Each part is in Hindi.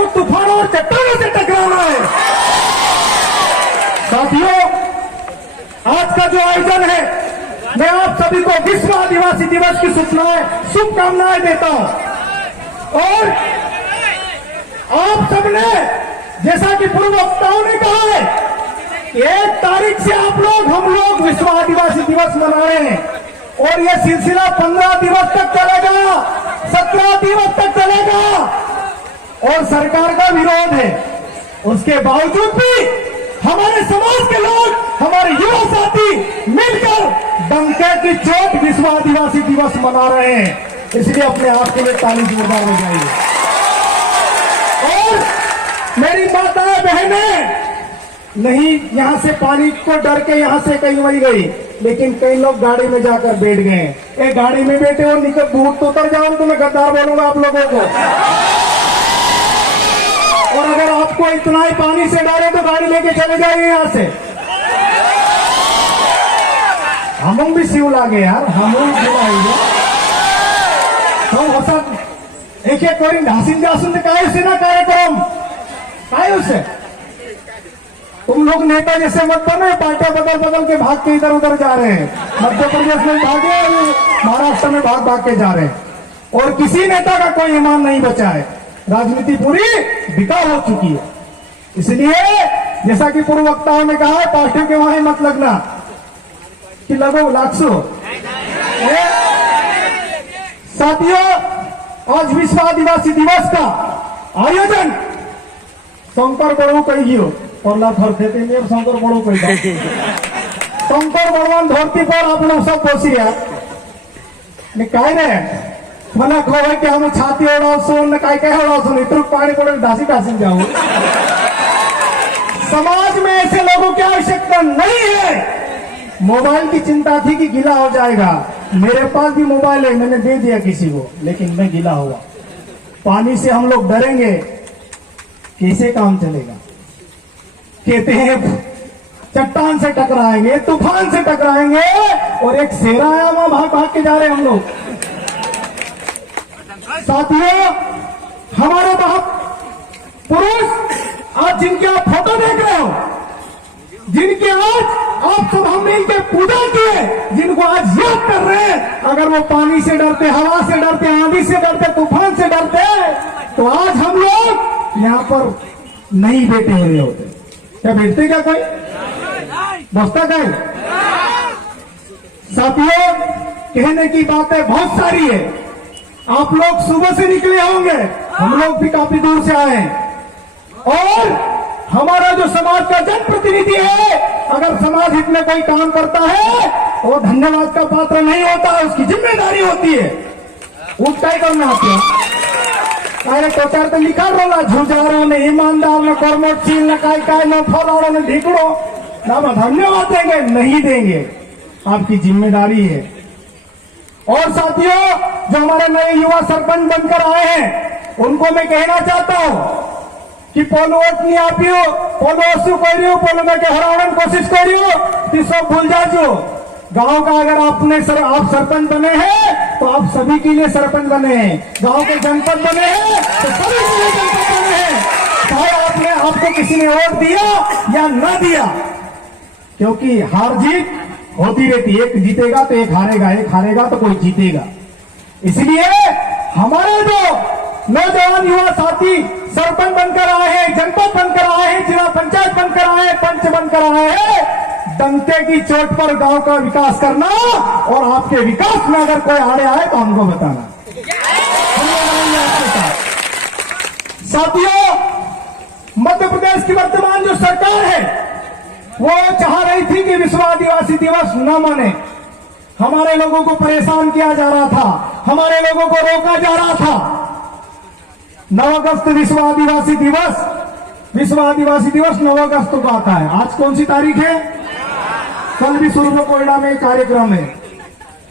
तो तूफानों और चट्टानों से टकराना है। साथियों, आज का जो आयोजन है, मैं आप सभी को विश्व आदिवासी दिवस की शुभकामनाएं देता हूं। और आप सबने, जैसा कि पूर्व वक्ताओं ने कहा है, 1 तारीख से हम लोग विश्व आदिवासी दिवस मना रहे हैं और यह सिलसिला 15 दिवस तक चलेगा, 17 दिवस तक चलेगा। और सरकार का विरोध है, उसके बावजूद भी हमारे समाज के लोग, हमारे युवा साथी मिलकर डंके की चोट विश्व आदिवासी दिवस मना रहे हैं। इसलिए अपने आप के लिए ताली जोरदार हो जाइए। और मेरी माताएं बहनें, नहीं यहां से पानी को डर के यहां से कहीं वही गई, लेकिन कई लोग गाड़ी में जाकर बैठ गए। एक गाड़ी में बैठे हो, निकल दूर तो उतर जाओ तो मैं गद्दार बोलूंगा आप लोगों को। और अगर आपको इतना ही पानी से डर है तो गाड़ी लेके चले जाइए यहां से। हम भी शिव लागे यार, हम एक करी ढासिन जासून काय उसे ना कार्यक्रम काय उसे। तुम लोग नेता जैसे मत बने, पार्टियां बदल बदल के भाग के इधर उधर जा रहे हैं। मध्य प्रदेश में भागे, महाराष्ट्र में भाग के जा रहे हैं और किसी नेता का कोई ईमान नहीं बचा है। राजनीति पूरी बिका हो चुकी है। इसलिए जैसा कि पूर्व वक्ताओं ने कहा, पार्टियों के वहां मत लगना कि लगो लाखसो। साथियों, आज विश्व आदिवासी दिवस का आयोजन शंकर बड़ो कही गियो परला थर थे शंकर बड़ो कही शंकर बड़वान धरती पर आप लोग सब बसिया काय रे मला खबर कि हम छाती ओढ़ासून काय ओढ़ासून इतने पानी पड़े ढासी ढासी जाओ। समाज में ऐसे लोगों की आवश्यकता नहीं है। मोबाइल की चिंता थी कि गीला हो जाएगा, मेरे पास भी मोबाइल है, मैंने दे दिया किसी को, लेकिन मैं गीला हुआ। पानी से हम लोग डरेंगे, कैसे काम चलेगा। कहते हैं चट्टान से टकराएंगे, तूफान से टकराएंगे, और एक शेरा आया वहां भाग भाग के जा रहे हैं हम लोग। साथियों, हमारे पुरुष आज जिनके आप फोटो देख रहे हो, जिनके आज आप सब हम मिलकर पूजा किए, जिनको आज याद कर रहे हैं, अगर वो पानी से डरते, हवा से डरते, आंधी से डरते, तूफान से डरते, तो आज हम लोग यहाँ पर नहीं बैठे हुए होते। क्या बैठते क्या कोई बसता कहीं। साथियों, कहने की बातें बहुत सारी है। आप लोग सुबह से निकले होंगे, हम लोग भी काफी दूर से आए हैं। और हमारा जो समाज का जनप्रतिनिधि है, अगर समाज हित में कोई काम करता है वो धन्यवाद का पात्र नहीं होता, उसकी जिम्मेदारी होती है। वो क्या करना आपको अरे प्रचार तो लिखा रोला झुझारों ने, ईमानदार ने, कर्मोशील ने, काय न फलाड़ों ने ढीकड़ो ना धन्यवाद देंगे, नहीं देंगे, आपकी जिम्मेदारी है। और साथियों, जो हमारे नए युवा सरपंच बनकर आए हैं, उनको मैं कहना चाहता हूं कि पोलो वोट नहीं आपियो, पोलो असु करियो, पोलो में के हराने की कोशिश करियो, तो सब भूल जाओ। गांव का अगर आप सरपंच बने हैं तो आप सभी के लिए सरपंच बने हैं। गांव के जनपद बने हैं तो सभी के लिए जनपद बने हैं, चाहे आपको किसी ने वोट दिया या न दिया, क्योंकि हार जीत होती रहती है। एक जीतेगा तो एक हारेगा तो कोई जीतेगा। इसलिए हमारे जो नौजवान युवा साथी सरपंच बनकर आए हैं, जनपद बनकर आए हैं, जिला पंचायत बनकर आए हैं, पंच बनकर आए हैं, डंके की चोट पर गांव का विकास करना, और आपके विकास में अगर कोई आड़े आए तो हमको बताना। साथियों, मध्य प्रदेश की वर्तमान जो सरकार है वो चाह रही थी कि विश्व आदिवासी दिवस न माने। हमारे लोगों को परेशान किया जा रहा था, हमारे लोगों को रोका जा रहा था। 9 अगस्त विश्व आदिवासी दिवस 9 अगस्त को आता है। आज कौन सी तारीख है? कल भी सुरभो कोयडा में कार्यक्रम है,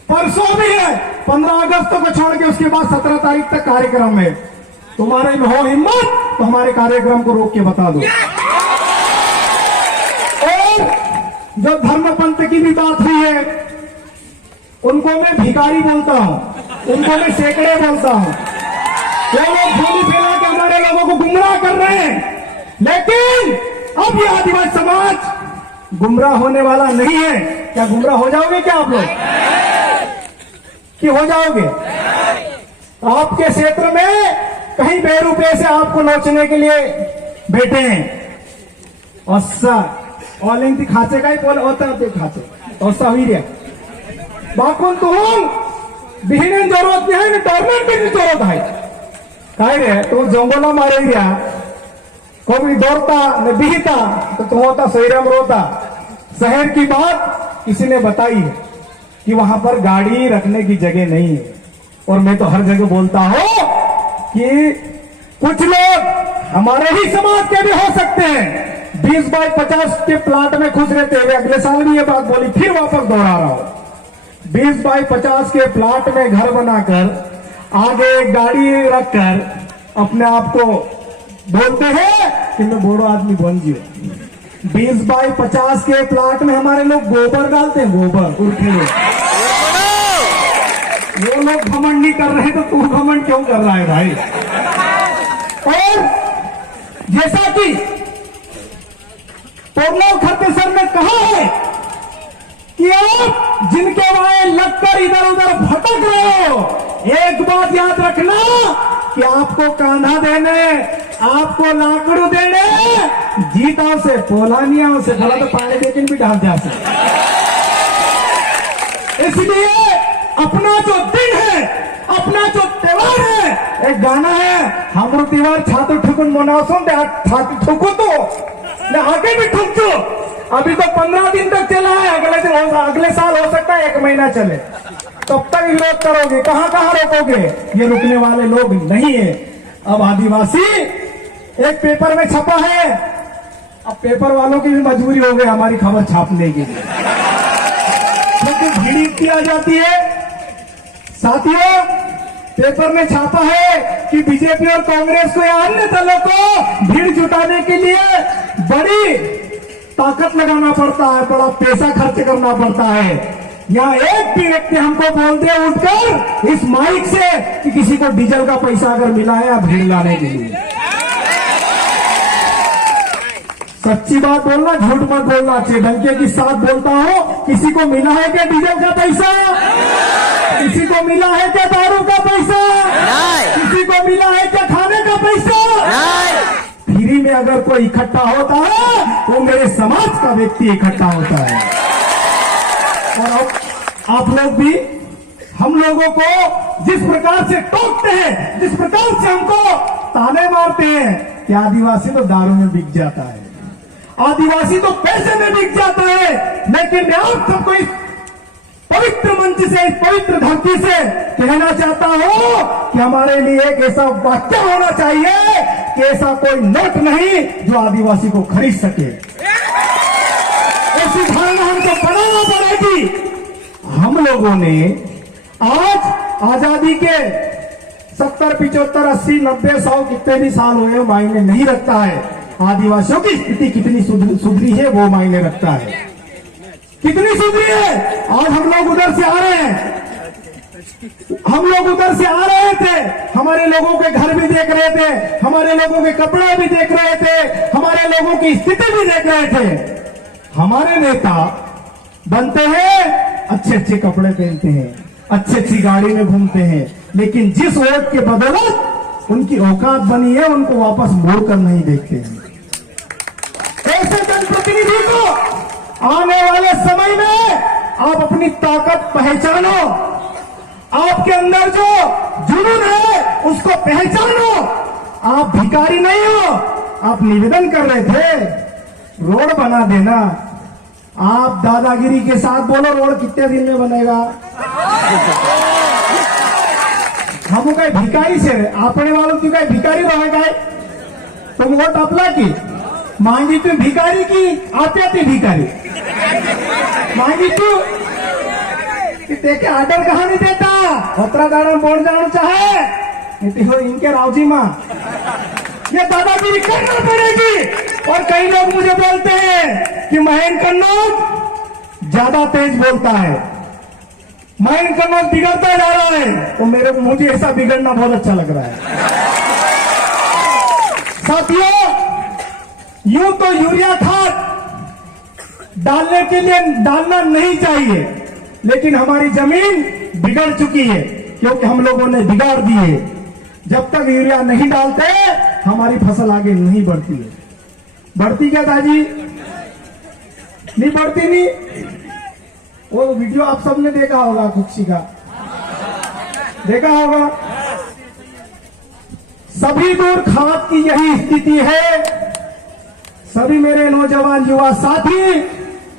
परसों भी है, 15 अगस्त को छोड़ के उसके बाद 17 तारीख तक कार्यक्रम है। तुम्हारे में हो हिम्मत तो हमारे कार्यक्रम को रोक के बता दो। और जो धर्म पंथ की भी बात हुई है, उनको मैं भिखारी बोलता हूं, उनको मैं सैकड़े बोलता हूं। वो लोग झोली फैला के हमारे लोगों को गुमराह लेकिन अब ये आदिवासी समाज गुमराह होने वाला नहीं है। क्या गुमराह हो जाओगे क्या आप लोग कि हो जाओगे? आपके क्षेत्र में कहीं बेरुपये से आपको नोचने के लिए बैठे हैं। ऑलिंग खाचे का ही बोल होता है खाचे ऐसा हुई रे बाकुन तुम बिहीने जरूरत नहीं है डरने की जरूरत है काय रे तो जंगल मारे गया कभी दौड़ता न बिहता तो तुम होता शहर में रोता। शहर की बात किसी ने बताई है कि वहां पर गाड़ी रखने की जगह नहीं है। और मैं तो हर जगह बोलता हूं कि कुछ लोग हमारे ही समाज के भी हो सकते हैं 20 बाई 50 के प्लाट में खुश रहते हुए। अगले साल भी ये बात बोली फिर वापस दोहरा रहा हूं। 20 बाई 50 के प्लाट में घर बनाकर आगे गाड़ी रखकर अपने आप को बोलते हैं कि मैं बड़ो आदमी बन जियो। 20 बाई 50 के प्लाट में हमारे लोग गोबर डालते हैं, गोबर उर्खे वो लोग घमंड नहीं कर रहे तो तू घमंड क्यों कर रहा है भाई? और जैसा कि पोर्लो खरते सर ने कहा है कि आप जिनके वाए लगकर इधर उधर भटक रहे हो, एक बात याद रखना कि आपको कांधा देने, आपको लाकड़ू देने जीता से पोलानिया से भला तो पानी देकर भी डाल जा सकते। इसलिए अपना जो दिन है, अपना जो त्योहार है, एक गाना है हमरो त्योहार छात्र ठुकुन मनासो ठुकू तो आगे भी ठुक दो। अभी तो 15 दिन तक चला है, अगले साल हो सकता है 1 महीना चले। तब तक विरोध करोगे, कहां कहां रोकोगे? ये रुकने वाले लोग नहीं है। अब आदिवासी एक पेपर में छपा है, अब पेपर वालों की भी मजबूरी हो गई हमारी खबर छापने की, क्योंकि भीड़ इतनी आ जाती है। साथियों, पेपर में छापा है कि बीजेपी और कांग्रेस को या अन्य दलों को भीड़ जुटाने के लिए बड़ी ताकत लगाना पड़ता है, बड़ा पैसा खर्च करना पड़ता है। यहाँ एक भी व्यक्ति हमको बोल दे उठकर इस माइक से कि किसी को डीजल का पैसा अगर मिला है या भीड़ लाने के लिए। सच्ची बात बोलना, झूठ मत बोलना। अच्छे डंके के साथ बोलता हूं, किसी को मिला है क्या डीजल का पैसा? किसी को मिला है क्या दारू का पैसा? किसी को मिला है क्या खाने का पैसा? फ्री में अगर कोई इकट्ठा होता है वो मेरे समाज का व्यक्ति इकट्ठा होता है। और अब आप लोग भी हम लोगों को जिस प्रकार से टोकते हैं, जिस प्रकार से हमको ताने मारते हैं कि आदिवासी तो दारू में बिक जाता है, आदिवासी तो पैसे में बिक जाता है, लेकिन मैं आप सबको इस पवित्र मंच से, इस पवित्र धरती से कहना चाहता हूं कि हमारे लिए एक ऐसा वाक्य होना चाहिए कि ऐसा कोई नोट नहीं जो आदिवासी को खरीद सके। ऐसी धारणा हमको बनाना पड़ेगी। हम लोगों ने आज आजादी के 70, 75, 80, 90, 100 कितने भी साल हुए मायने नहीं रखता है। आदिवासियों की स्थिति कितनी सुधरी है वो मायने रखता है। कितनी सुधरी है? आज हम लोग उधर से आ रहे हैं, हम लोग उधर से आ रहे थे, हमारे लोगों के घर भी देख रहे थे, हमारे लोगों के कपड़े भी देख रहे थे, हमारे लोगों की स्थिति भी देख रहे थे। हमारे नेता बनते हैं, अच्छे अच्छे कपड़े पहनते हैं, अच्छी अच्छी गाड़ी में घूमते हैं, लेकिन जिस वोट के बदौलत उनकी औकात बनी है उनको वापस मोड़ कर नहीं देखते हैं। ऐसे जनप्रतिनिधि को आने वाले समय में आप अपनी ताकत पहचानो, आपके अंदर जो जुनून है उसको पहचानो। आप भिखारी नहीं हो। आप निवेदन कर रहे थे रोड बना देना, आप दादागिरी के साथ बोलो रोड कितने दिन में बनेगा? हम कहीं भिखारी से अपने वालों की कहीं भिखारी रहेगा। तुम वोट अपना की मांगी तू भिखारी की आते थी भिखारी मांगी तू देखे आर्डर कहा नहीं देता खतरा दाड़ा बोर्ड जाना चाहे हो इनके रावजी माँ ये दादागिरी करना पड़ेगी। और कई लोग मुझे बोलते हैं कि महेंद्र कन्नौज ज्यादा तेज बोलता है, महेंद्र कन्नौज बिगड़ता जा रहा है। तो मुझे ऐसा बिगड़ना बहुत अच्छा लग रहा है। साथियों, यूं तो यूरिया खाद डालने के लिए डालना नहीं चाहिए, लेकिन हमारी जमीन बिगड़ चुकी है क्योंकि हम लोगों ने बिगाड़ दी है। जब तक यूरिया नहीं डालते हमारी फसल आगे नहीं बढ़ती है। बढ़ती क्या दादी? नहीं बढ़ती। नहीं, वो वीडियो आप सबने देखा होगा, कुक्षी का देखा होगा। सभी दूर खाद की यही स्थिति है। सभी मेरे नौजवान युवा साथी,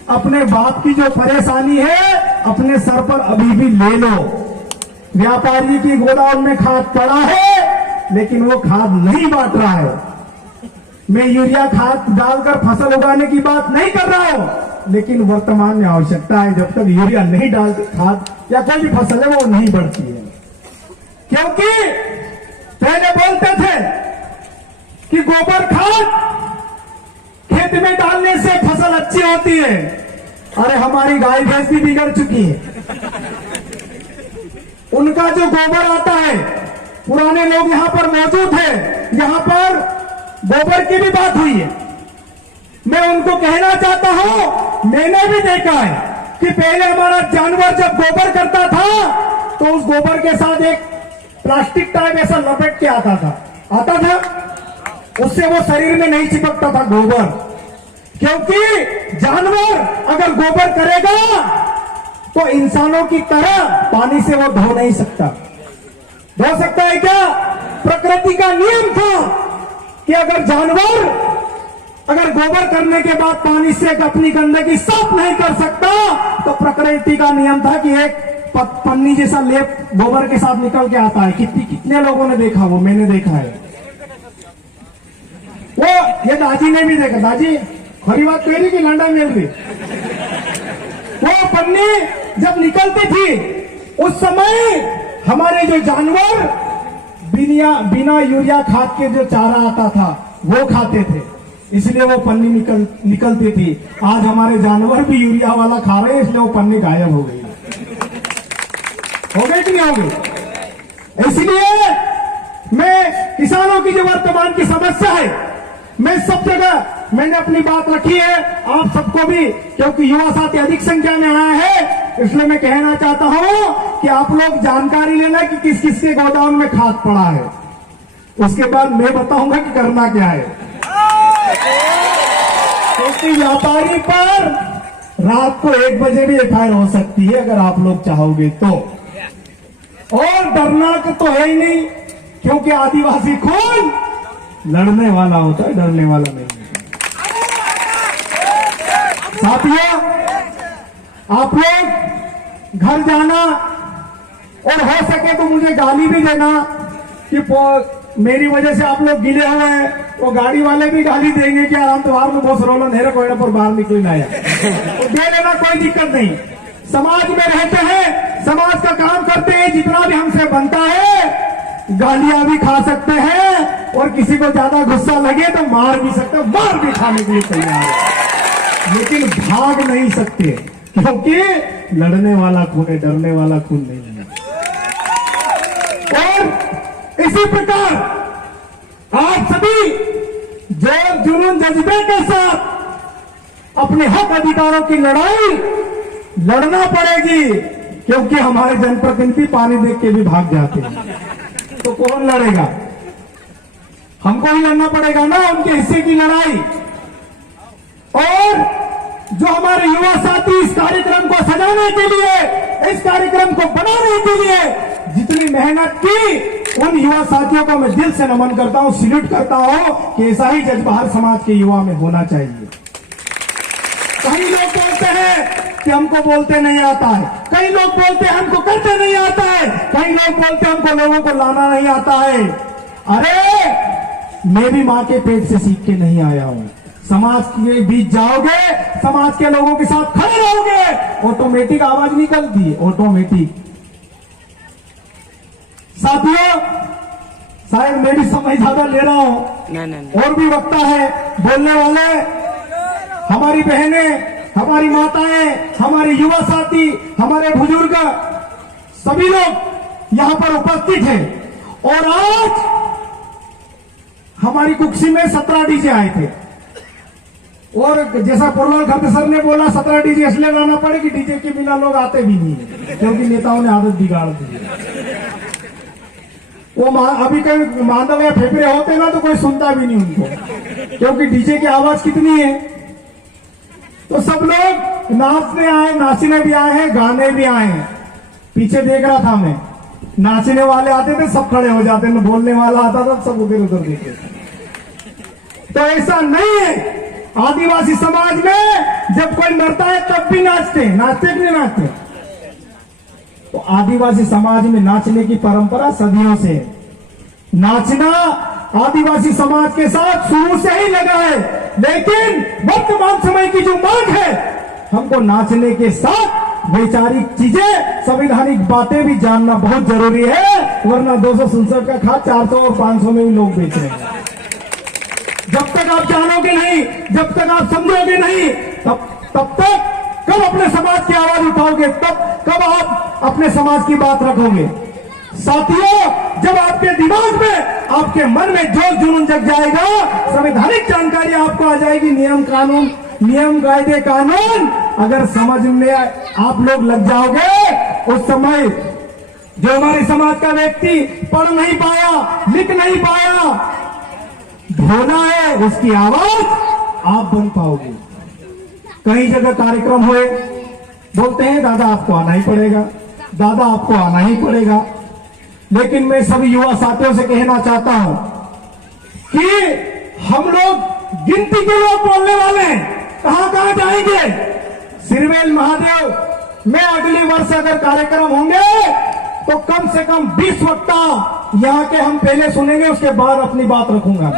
अपने बाप की जो परेशानी है अपने सर पर अभी भी ले लो। व्यापारी की गोदाम में खाद पड़ा है लेकिन वो खाद नहीं बांट रहा है। मैं यूरिया खाद डालकर फसल उगाने की बात नहीं कर रहा हूं, लेकिन वर्तमान में आवश्यकता है। जब तक यूरिया नहीं डालते खाद या कोई भी फसल है वो नहीं बढ़ती है। क्योंकि पहले बोलते थे कि गोबर खाद खेत में डालने से फसल अच्छी होती है। अरे हमारी गाय भैंस भी बिगड़ चुकी है। उनका जो गोबर आता है, पुराने लोग यहां पर मौजूद हैं, यहां पर गोबर की भी बात हुई है। मैं उनको कहना चाहता हूं, मैंने भी देखा है कि पहले हमारा जानवर जब गोबर करता था तो उस गोबर के साथ एक प्लास्टिक टाइप ऐसा लपेट के आता था। उससे वो शरीर में नहीं चिपकता था गोबर, क्योंकि जानवर अगर गोबर करेगा तो इंसानों की तरह पानी से वो धो नहीं सकता। धो सकता है क्या? प्रकृति का नियम था कि अगर जानवर अगर गोबर करने के बाद पानी से अपनी गंदगी साफ नहीं कर सकता तो प्रकृति का नियम था कि एक पन्नी जैसा लेप गोबर के साथ निकल के आता है। कितने लोगों ने देखा? वो मैंने देखा है। वो ये दादी ने भी देखा। दादी खरी बात कह रही कि लांडा मिल रही। वो पन्नी जब निकलती थी उस समय हमारे जो जानवर बिना यूरिया खाद के जो चारा आता था वो खाते थे, इसलिए वो पन्नी निकलती थी। आज हमारे जानवर भी यूरिया वाला खा रहे हैं, इसलिए वो पन्नी गायब हो गई। हो गई कि नहीं हो गई? इसलिए मैं किसानों की जो वर्तमान की समस्या है, मैं सब जगह मैंने अपनी बात रखी है। आप सबको भी, क्योंकि युवा साथी अधिक संख्या में आया है, इसलिए मैं कहना चाहता हूं कि आप लोग जानकारी लेना कि किस किस के गोदाम में खाद पड़ा है। उसके बाद मैं बताऊंगा कि करना क्या है। क्योंकि व्यापारी पर रात को 1 बजे भी एफआईआर हो सकती है अगर आप लोग चाहोगे तो। और डरना तो है ही नहीं, क्योंकि आदिवासी खून लड़ने वाला होता है, डरने वाला नहीं। साथियों, आप लोग घर जाना और हो सके तो मुझे गाली भी देना कि मेरी वजह से आप लोग गिले हुए हैं। वो गाड़ी वाले भी गाली देंगे कि आराम तो बाहर में बहुत रोलो नेरे कोयना पर बाहर निकल आया, तो दे लेना, कोई दिक्कत नहीं। समाज में रहते हैं, समाज का काम करते हैं, जितना भी हमसे बनता है गालियां भी खा सकते हैं और किसी को ज्यादा गुस्सा लगे तो मार भी सकते हैं, मार भी खाने के लिए तैयार है, लेकिन भाग नहीं सकते क्योंकि लड़ने वाला खून है, डरने वाला खून नहीं है। और इसी प्रकार आप सभी जोर जुनून जज्बे के साथ अपने हक अधिकारों की लड़ाई लड़ना पड़ेगी, क्योंकि हमारे जनप्रतिनिधि पानी देख के भी भाग जाते हैं, तो कौन लड़ेगा? हमको ही लड़ना पड़ेगा ना उनके हिस्से की लड़ाई। और जो हमारे युवा साथी इस कार्यक्रम को सजाने के लिए, इस कार्यक्रम को बनाने के लिए जितनी मेहनत की, उन युवा साथियों को मैं दिल से नमन करता हूं, सैल्यूट करता हूं कि ऐसा ही जज्बा हर समाज के युवा में होना चाहिए। कई लोग बोलते हैं कि हमको बोलते नहीं आता है, कई लोग बोलते हैं हमको करते नहीं आता है, कई लोग बोलते हैं हमको लोगों को लाना नहीं आता है। अरे मैं भी मां के पेट से सीख के नहीं आया हूं। समाज के बीच जाओगे, समाज के लोगों के साथ खड़े रहोगे, ऑटोमेटिक आवाज निकलती है, ऑटोमेटिक। साथियों, शायद मैं भी समय ज्यादा ले रहा हूं, और भी वक्ता है बोलने वाले, हमारी बहनें, हमारी माताएं, हमारे युवा साथी, हमारे बुजुर्ग, सभी लोग यहां पर उपस्थित हैं। और आज हमारी कुक्षी में 17 डीजे आए थे। और जैसा पुरवाल खरते सर ने बोला 17 डीजे इसलिए लाना पड़ेगी, डीजे के बिना लोग आते भी नहीं है, क्योंकि नेताओं ने आदत बिगाड़ दी है। वो अभी कहीं मांदल या फेफड़े होते ना तो कोई सुनता भी नहीं उनको, क्योंकि डीजे की आवाज कितनी है। तो सब लोग नाचने आए, नाचने भी आए हैं, गाने भी आए हैं। पीछे देख रहा था मैं, नाचने वाले आते थे सब खड़े हो जाते थे, बोलने वाला आता था सब उधर उधर देखते थे। तो ऐसा नहीं है, आदिवासी समाज में जब कोई मरता है तब भी नाचते, नाचते कि नहीं नाचते। तो आदिवासी समाज में नाचने की परंपरा सदियों से है। नाचना आदिवासी समाज के साथ शुरू से ही लगा है, लेकिन वर्तमान समय की जो मांग है, हमको नाचने के साथ वैचारिक चीजें, संवैधानिक बातें भी जानना बहुत जरूरी है, वरना 267 का खाद 400 और 500 में भी लोग बेच रहे हैं। जब तक आप जानोगे नहीं, जब तक आप समझोगे नहीं, तब तक कब अपने समाज की आवाज उठाओगे, तब कब आप अपने समाज की बात रखोगे। साथियों, जब आपके दिमाग में, आपके मन में जोश जुनून जग जाएगा, संवैधानिक जानकारी आपको आ जाएगी, नियम कानून, नियम कायदे कानून अगर समझ में आप लोग लग जाओगे, उस समय जो हमारे समाज का व्यक्ति पढ़ नहीं पाया, लिख नहीं पाया, धोना है, उसकी आवाज आप बन पाओगे। कई जगह कार्यक्रम हुए, बोलते हैं दादा आपको आना ही पड़ेगा, दादा आपको आना ही पड़ेगा। लेकिन मैं सभी युवा साथियों से कहना चाहता हूं कि हम लोग गिनती के लोग बोलने वाले हैं, कहां कहां जाएंगे। सिरवेल महादेव में अगले वर्ष अगर कार्यक्रम होंगे तो कम से कम 20 वक्ता यहां के हम पहले सुनेंगे, उसके बाद अपनी बात रखूंगा।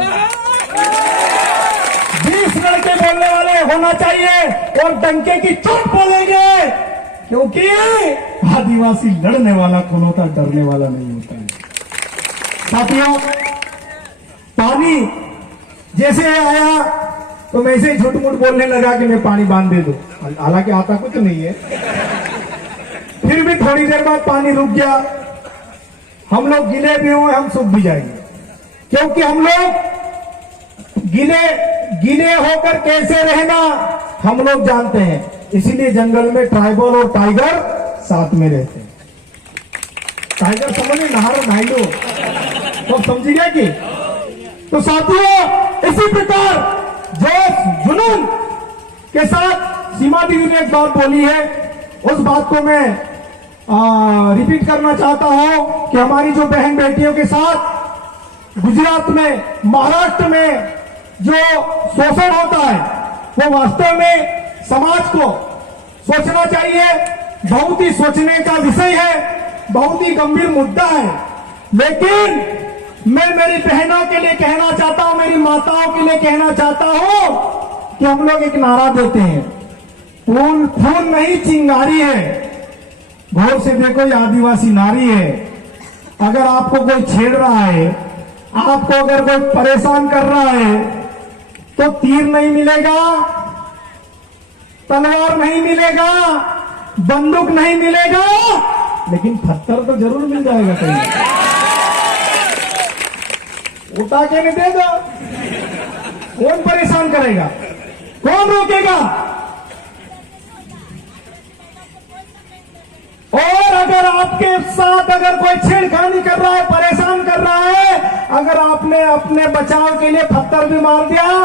20 लड़के बोलने वाले होना चाहिए और डंके की चोट बोलेंगे, क्योंकि आदिवासी लड़ने वाला कौन होता, डरने वाला नहीं होता है। साथियों, पानी जैसे आया तो मैं ऐसे झूठ मूठ बोलने लगा कि मैं पानी बांध दे दूं, हालांकि आता कुछ नहीं है। फिर भी थोड़ी देर बाद पानी रुक गया, हम लोग गीले भी हुए, हम सूख भी जाएंगे, क्योंकि हम लोग गीले होकर कैसे रहना हम लोग जानते हैं। इसीलिए जंगल में ट्राइबल और टाइगर साथ में रहते हैं। टाइगर समझे, नहाई लो, तो समझिएगा कि। तो साथियों, इसी प्रकार जोश जुनून के साथ सीमा दीदी ने एक बात बोली है, उस बात को मैं रिपीट करना चाहता हूं कि हमारी जो बहन बेटियों के साथ गुजरात में, महाराष्ट्र में जो शोषण होता है, वो वास्तव में समाज को सोचना चाहिए। बहुत ही सोचने का विषय है, बहुत ही गंभीर मुद्दा है। लेकिन मैं मेरी बहनों के लिए कहना चाहता हूं, मेरी माताओं के लिए कहना चाहता हूं कि हम लोग एक नारा देते हैं, खून नहीं चिंगारी है। गौर से देखो, ये आदिवासी नारी है। अगर आपको कोई छेड़ रहा है, आपको अगर कोई परेशान कर रहा है, तो तीर नहीं मिलेगा, तलवार नहीं मिलेगा, बंदूक नहीं मिलेगा, लेकिन पत्थर तो जरूर मिल जाएगा कहीं। उठा के नहीं देगा, कौन परेशान करेगा, कौन रोकेगा। और अगर आपके साथ अगर कोई छेड़खानी कर रहा है, परेशान कर रहा है, अगर आपने अपने बचाव के लिए पत्थर भी मार दिया,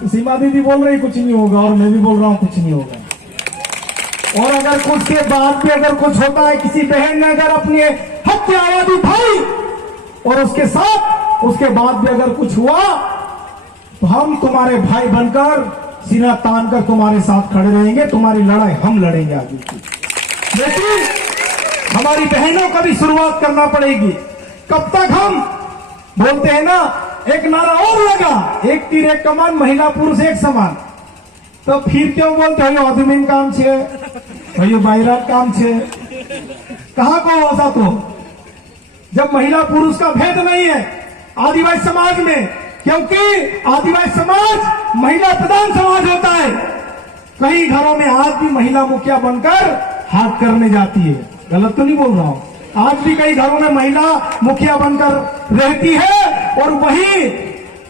तो सीमा दीदी बोल रही कुछ नहीं होगा, और मैं भी बोल रहा हूं कुछ नहीं होगा। और अगर कुछ के बाद भी अगर कुछ होता है, किसी बहन ने अगर अपने हक की आवाज उठाई और उसके बाद भी अगर कुछ हुआ, तो हम तुम्हारे भाई बनकर सीना तान कर तुम्हारे साथ खड़े रहेंगे, तुम्हारी लड़ाई हम लड़ेंगे आगे की। लेकिन हमारी बहनों का भी शुरुआत करना पड़ेगी। कब तक हम बोलते हैं ना, एक नारा और लगा, एक तीर एक कमान, महिला पुरुष एक समान। तो फिर क्यों बोलते हो आदमी काम छे, भाई बाहर काम छे, कहां को होता तो जब महिला पुरुष का भेद नहीं है आदिवासी समाज में, क्योंकि आदिवासी समाज महिला प्रधान समाज होता है। कई घरों में आज भी महिला मुखिया बनकर हाथ करने जाती है, गलत तो नहीं बोल रहा हूं। आज भी कई घरों में महिला मुखिया बनकर रहती है, और वही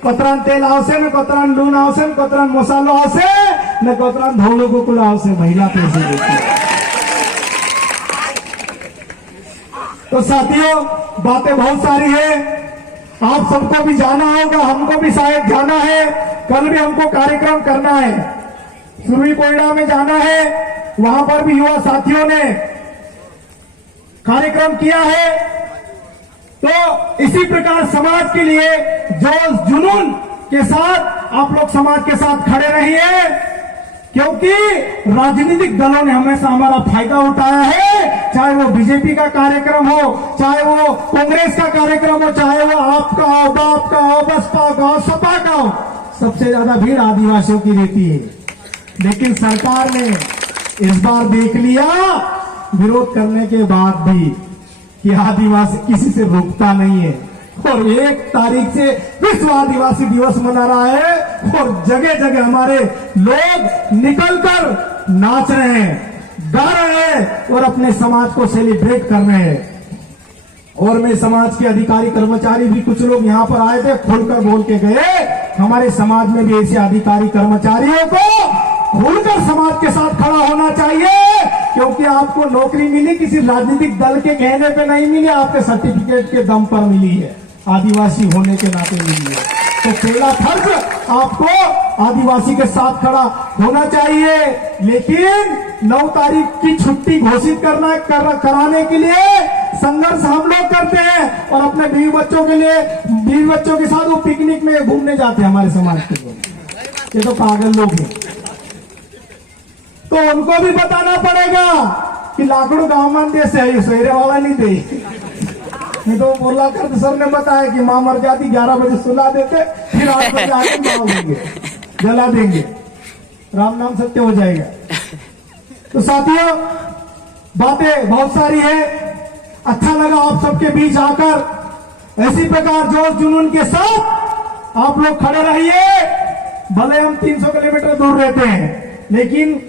कतरान तेल आवश्यक, कतरान लून आवश्यक, कतरान मसालो आवश्यक, न कोतरा धोलो को कुलाव से महिला पैसे देती है। तो साथियों, बातें बहुत सारी है, आप सबको भी जाना होगा, हमको भी शायद जाना है, कल भी हमको कार्यक्रम करना है, सुरवी कोयडा में जाना है, वहां पर भी युवा साथियों ने कार्यक्रम किया है। तो इसी प्रकार समाज के लिए जोश जुनून के साथ आप लोग समाज के साथ खड़े रहिए, क्योंकि राजनीतिक दलों ने हमेशा हमारा फायदा उठाया है, चाहे वो बीजेपी का कार्यक्रम हो, चाहे वो कांग्रेस का कार्यक्रम हो, चाहे वो आपका हो, बाप का हो, बसपा का हो, सपा का हो, सबसे ज्यादा भीड़ आदिवासियों की रहती है। लेकिन सरकार ने इस बार देख लिया, विरोध करने के बाद भी, कि आदिवासी किसी से रुकता नहीं है, और 1 तारीख से विश्व आदिवासी दिवस मना रहा है, और जगह जगह हमारे लोग निकलकर नाच रहे हैं, गा रहे हैं और अपने समाज को सेलिब्रेट कर रहे हैं। और मैं समाज के अधिकारी कर्मचारी भी कुछ लोग यहाँ पर आए थे, खुलकर बोल के गए, हमारे समाज में भी ऐसे अधिकारी कर्मचारियों को खुलकर समाज के साथ खड़ा होना चाहिए, क्योंकि आपको नौकरी मिली किसी राजनीतिक दल के कहने पे नहीं मिली, आपके सर्टिफिकेट के दम पर मिली है, आदिवासी होने के नाते मिली है। तो पहला फर्ज आपको आदिवासी के साथ खड़ा होना चाहिए। लेकिन 9 तारीख की छुट्टी घोषित कराने के लिए संघर्ष हम लोग करते हैं, और अपने बीवी बच्चों के लिए, बीवी बच्चों के साथ वो पिकनिक में घूमने जाते हैं हमारे समाज के लोग। ये तो पागल लोग हैं। तो उनको भी बताना पड़ेगा कि लाकड़ू गांव दे से शहरे वाला नहीं दे। नहीं तो बोला कर सर ने बताया कि मां मर जाती, 11 बजे सुला देते, फिर 8 बजे आके मार देंगे, जला देंगे, राम नाम सत्य हो जाएगा। तो साथियों, बातें बहुत सारी है, अच्छा लगा आप सबके बीच आकर। इसी प्रकार जोश जुनून के साथ आप लोग खड़े रहिए। भले हम 300 किलोमीटर दूर रहते हैं, लेकिन